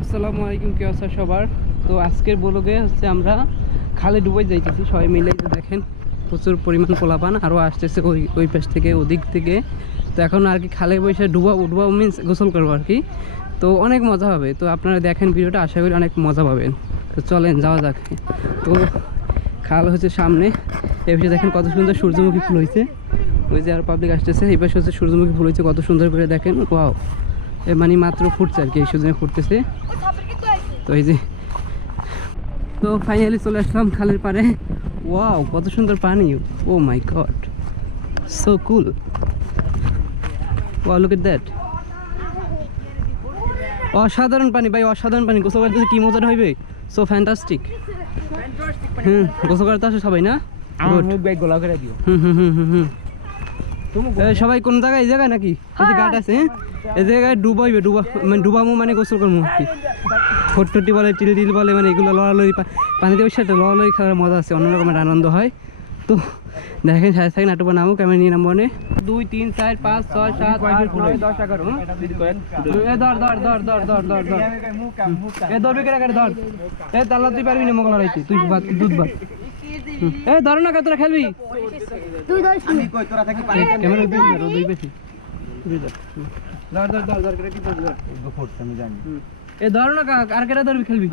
আসসালামু আলাইকুম, কি অবস্থা সবার? তো আজকের ব্লগে হচ্ছে আমরা খালে ডুবাই যাইতেছি সবাই মিলে। দেখেন প্রচুর পরিমাণ পোলাপান আরও আসতেছে ওই পাশ থেকে ওদিক থেকে। তো এখন আর কি খালে বসে ডুবাবো মিন্স গোসল করবো আর কি। তো অনেক মজা হবে, তো আপনারা দেখেন ভিডিওটা, আশা করি অনেক মজা পাবেন। তো চলেন যাওয়া যাক। তো খাল হচ্ছে সামনে, এবার দেখেন কত সুন্দর সূর্যমুখী ফুল হয়েছে। ওই যে আর পাবলিক আসতেছে, এই পাশে হচ্ছে সূর্যমুখী ফুল হয়েছে কত সুন্দর করে দেখেন। ওয়াও, মানে মাত্র ফুটছে আর কি, এই সুযোগে ফুটতেছে। তো এই যে, তো ফাইনালি চলে আসলাম খালের পারে। ওয়াও, কত সুন্দর পানি। Oh my god, so cool. Wow, look at that. অসাধারণ পানি ভাই, অসাধারণ পানি। গোসল করতে কি মজাটা হইবে, সো ফ্যান্টাস্টিক। গোসল করতে আসে সবাই না? সবাই কোন জায়গায়? এই জায়গায় নাকি ঘাট আছে? এই জায়গায় ডুবামো মানে গোসল করবো আর কি। ফটফটি বলে, টিল বলে, মানে এগুলো লড়ালড়ি পানিতে বসে একটা লড়ালড়ি খেলার মজা আছে, অন্য রকমের আনন্দ হয়। তো দেখেন সাথে থাকে নাটুবা নামো, ক্যামেরা নিয়ে নামবো। 2 3 4 5 6 7 8 9 10 11। ধরবি কেন ধর। তাল্লা তুই পারবি না মোগল লড়াইতে, তুই দুধ বাদ। ধরো না, তোরা খেলবি। ক্যামেরা দুই বেশি ধরো না, আর কেটা ধরবি খেলবি?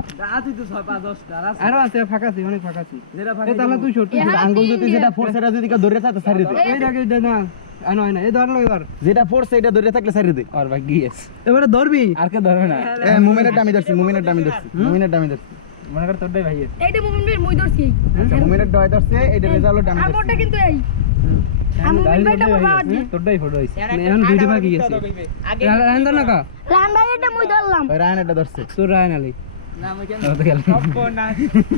আরো আছে, ফাঁকা আছে, অনেক ফাঁকা আছে। তাহলে তুই ছোট আঙ্গুল যদি যেটা ফোর্স এটা যদি ধরে থাকে ছাড়ি দে। এই রাখে না আনো না, এই ধর লই ধর, যেটা ফোর্স এটা ধরে থাকলে ছাড়ি দে। আর ভাই গিয়েস এবারে ধরবি, আর কে ধরবে না। মুমিনের দামি ধরছি, মুমিনের দামি ধরছি। মনে কর তোরটাই ভাই, এইটা মুমিনের মই ধরছি, মুমিনের ডয় ধরছে, এইটা রেজাল্ট দামি ধরছি। আমারটা কিন্তু এই তোরটাই ফটো হইছে। এখন ভিডিও বাকি আছে। রায়ন ধর না কা, রায়ন ভাই এটা মই ধরলাম, রায়ন এটা ধরছে। তোর রায়ন আলী না, মই কেন তো গেল সব না।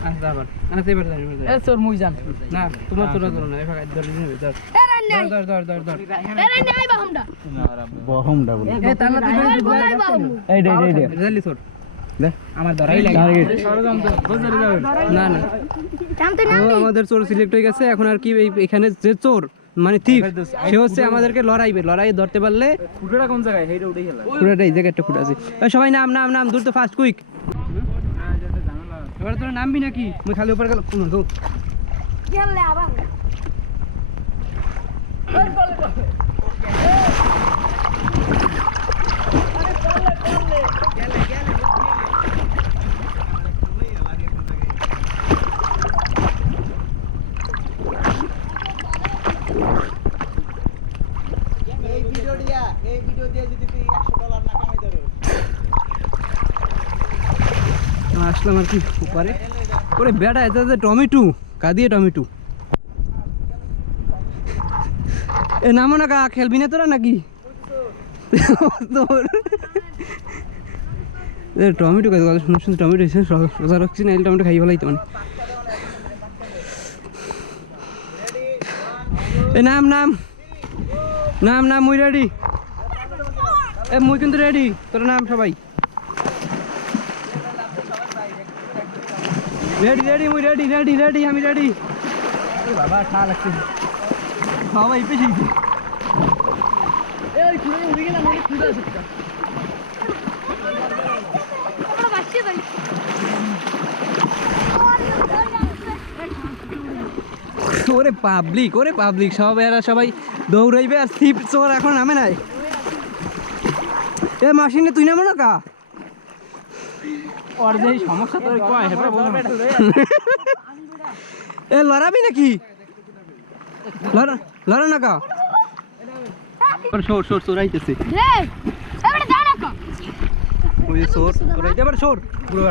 আচ্ছা আবার আনা সেবার ধর, এ তোর মই জান না, তোমার তোরা ধর না, এই ফাঁকা ধর নিবে। ধর ধর এ রায়ন নাই বাহুমডা, বাহুমডা বলে এ তাহলে তুই বলাই বাহুম। এই দে জলদি তোর দে, আমার ধরাই লাগে ষড়যন্ত্র বজরে যাবে না না। আমাদের চোর সিলেক্ট হয়ে গেছে। এখন আর কি এখানে যে চোর মানে থিফ, সে হচ্ছে আমাদেরকে লড়াই ধরতে পারলে। ফুটোটা কোন জায়গায়? এইটা উঠেই গেল, ফুটোটা এই জায়গায় একটা ফুট আছে। সবাই নাম দূর তো ফাস্ট কুইক। এবার তোরা নামবি নাকি? মই খালি উপর গেল তো গেলে আবার আসলাম আর কি উপরে। ওরে বেটা, এটা টমেটো কাঁদিয়ে টমেটো। এ নামো না কা, খেলবি না তোরা নাকি? টমেটো খাই শুনছি, টমেটো রোজা রাখছি না, টমেটো খাই ভালো মানে। এ নাম মুই রেডি। এ মুই কিন্তু রেডি, তোর নাম সবাই রেডি, মুই রেডি, আমি রেডি। বাবা খা লাগছে সবাই পেছি। এই পুরো উড়ে গেল, মানে পুরো আছে। ওরে পাবলিক সব এরা সবাই দৌড়াইবে, আর সিপ চোর এখন নামে নাই। এ মাসিনে তুই নামো না কা, ওর যে সমস্যা তোর কয় হেটা বল। এ লড়াবি নাকি? লড়া না কা, সোর আইতেছে রে, এবারে দাও না কা, ওই সোর তোরাইতে এবারে সোর পুরো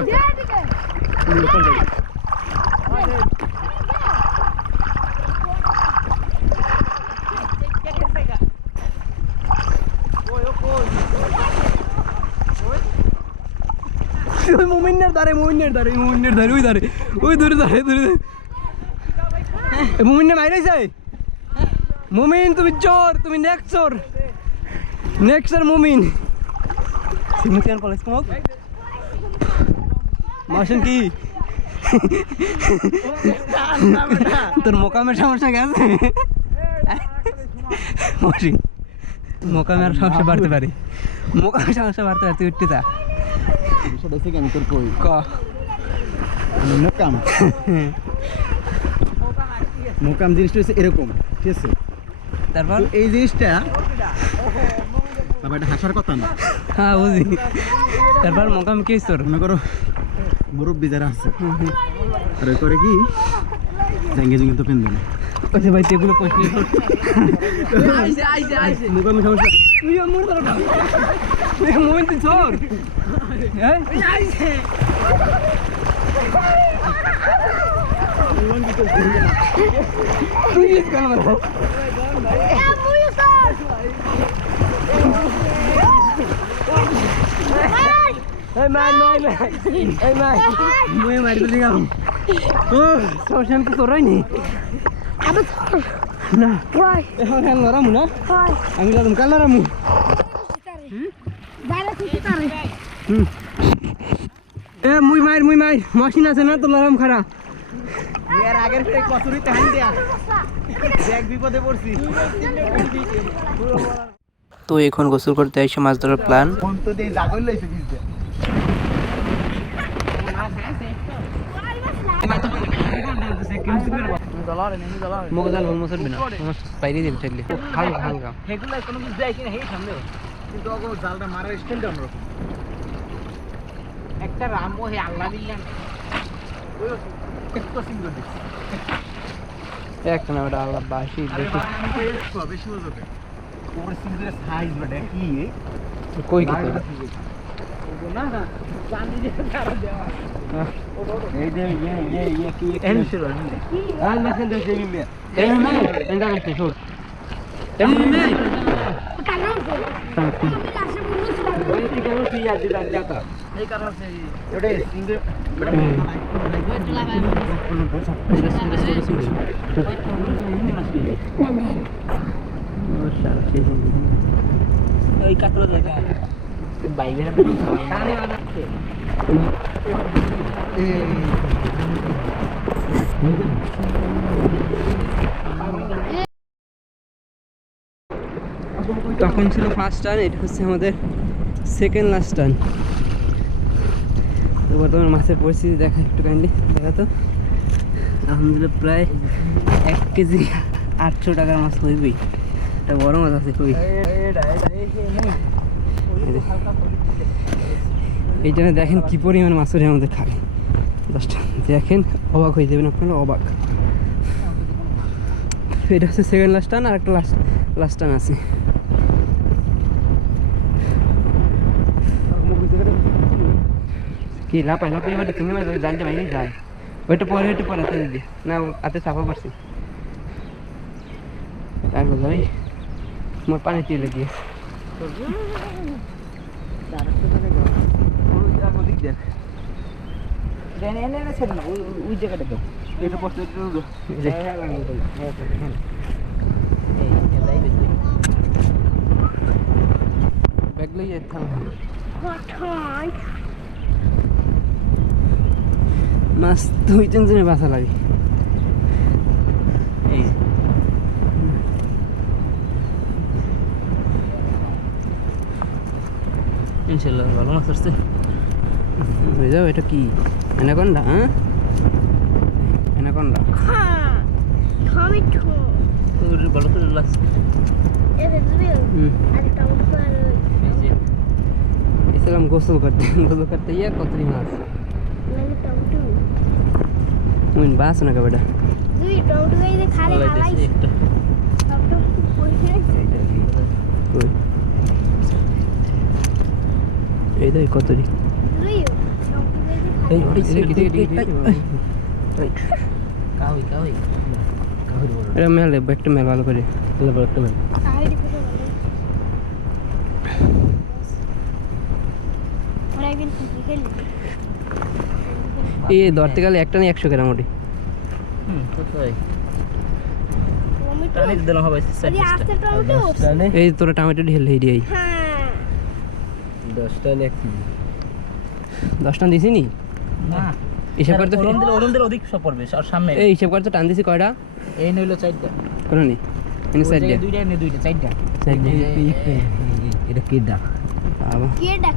মুমিনের দাঁড়ে ওই দাঁড়ে ওই ধরে দাঁড়ে মুমিনে মাইরাইছে। মুমিন তুমি চোর, তুমি নেক্সট চোর মুমিন। সিমুকেন কলেজ কমক মাসেন কি তোর মোকামের সমস্যা গেছে? মশিন মোকামে আর সমস্যা বাড়তে পারে, মোকামে সমস্যা বাড়তে পারে, তুই উঠতে তা আমি তোর কই ক মোকাম মোকাম জিনিসটা হচ্ছে এরকম, ঠিক আছে? তারপর তো এই জিনিসটা বাবা এটা হাসার কথা না। হ্যাঁ বুঝি। তারপর মোকাম কি তোর মনে করো মুরব্বী যারা আছে আর ওই করে কি জাঙ্গে জুঙ্গে তো পেন না ওই যে ভাই তেগুলো পয়সা মোকামে সমস্যা তুই মোর তোর মোমেন্ট তোর হ্যাঁ তুই কি করছিস? এই মান মুই মারি দিলি গাম ও সমস্যা কি তোর হয়নি না এখন হ্যাঁ লড়ামু না আমি লড়াম কাল লড়ামু এ মুই মার মেশিন আছে না তো লড়াম খারা এর আগের ফেরে কচুরি টাইম দেয়া এক বিপদে পড়ছি। তো এখন গোসল করতে এসে মাছ ধরার প্ল্যান। ফোন তো দিয়ে জাগল লইছে বিজে মোগজাল বল মসর বিনা বাইরে দিন ঠেকলে হালকা হালকা হেগুলা কোনো কিছু যায় কিনা হেই সামনে কিন্তু ওগো জালটা মারার স্টাইলটা অন্যরকম। একটা রামও হে আল্লাহ দিলেন ওই একটু সিঙ্গল দিস একটা না ওটা আল্লাহ বাসি বেশি বেশি হবে ওর সিঙ্গলের সাইজ বড় কি কই কি না না চাঁদি দিয়ে কারো দেওয়া এই দে ये কি এন ছিল আর না সেন্টার সেমি মে এন না এন্ডা কাছে ছোট এন মে ওই কি কেন তুই আজ দিন যাতা এই কারণ সে ওটা সিঙ্গল ওই কাতলা জায়গা বাইরে তখন ছিল ফার্স্ট টার্ন, এটা হচ্ছে আমাদের সেকেন্ড লাস্ট টার্ন। তো বর্তমানে মাছের পরিস্থিতি দেখা একটু কাইন্ডলি দেখা তো। আলহামদুলিল্লাহ প্রায় 1 কেজি 800 টাকার মাছ হইবেই। এটা বড় মাছ আছে কই এই জন্য দেখেন কি পরিমাণ মাছ ওরে আমাদের খাবে। জাস্ট দেখেন অবাক হয়ে যাবেন আপনারা, অবাক। এটা হচ্ছে সেকেন্ড লাস্ট টার্ন, আর একটা লাস্ট টার্ন আছে। কি লাপাই এবার তুমি জানতে পারি যায় ওইটা পরে হাতে দিদি না হাতে চাপা পড়ছি তারপর ভাই মোর পানি তেলে দিয়ে ওই জায়গাটা দাও এটা পোস্ট ব্যাগ লইয়ে মাছ দুই তিনজনে বাসা লাগে। ইনশাল্লাহ ভালো মাছ আসছে। হয়ে যাও। এটা কি অ্যানাকোন্ডা? হ্যাঁ অ্যানাকোন্ডা ভালো করে লাগছে। ইসলাম গোসল করতে ইয়ে কতরি মাছ উইন বাস না কবেটা এই দেখ কতরি এটা মেলে একটা মেল ভালো করে একটা মেল এই ধরতে গেলে একটা নেই 100 গ্রাম ওটি এই তোরা টমেটো ঢেল দিয়ে 10 টান দিছি নি হিসাব করতে অধিক সব পড়বে আর সামনে এই হিসাব করতে টান দিছি কয়টা? এই নইলো 4টা কোনো নি এনে সাইড দুইটা এনে দুইটা চারটা চারটা। এটা কেডা বাবা কেডা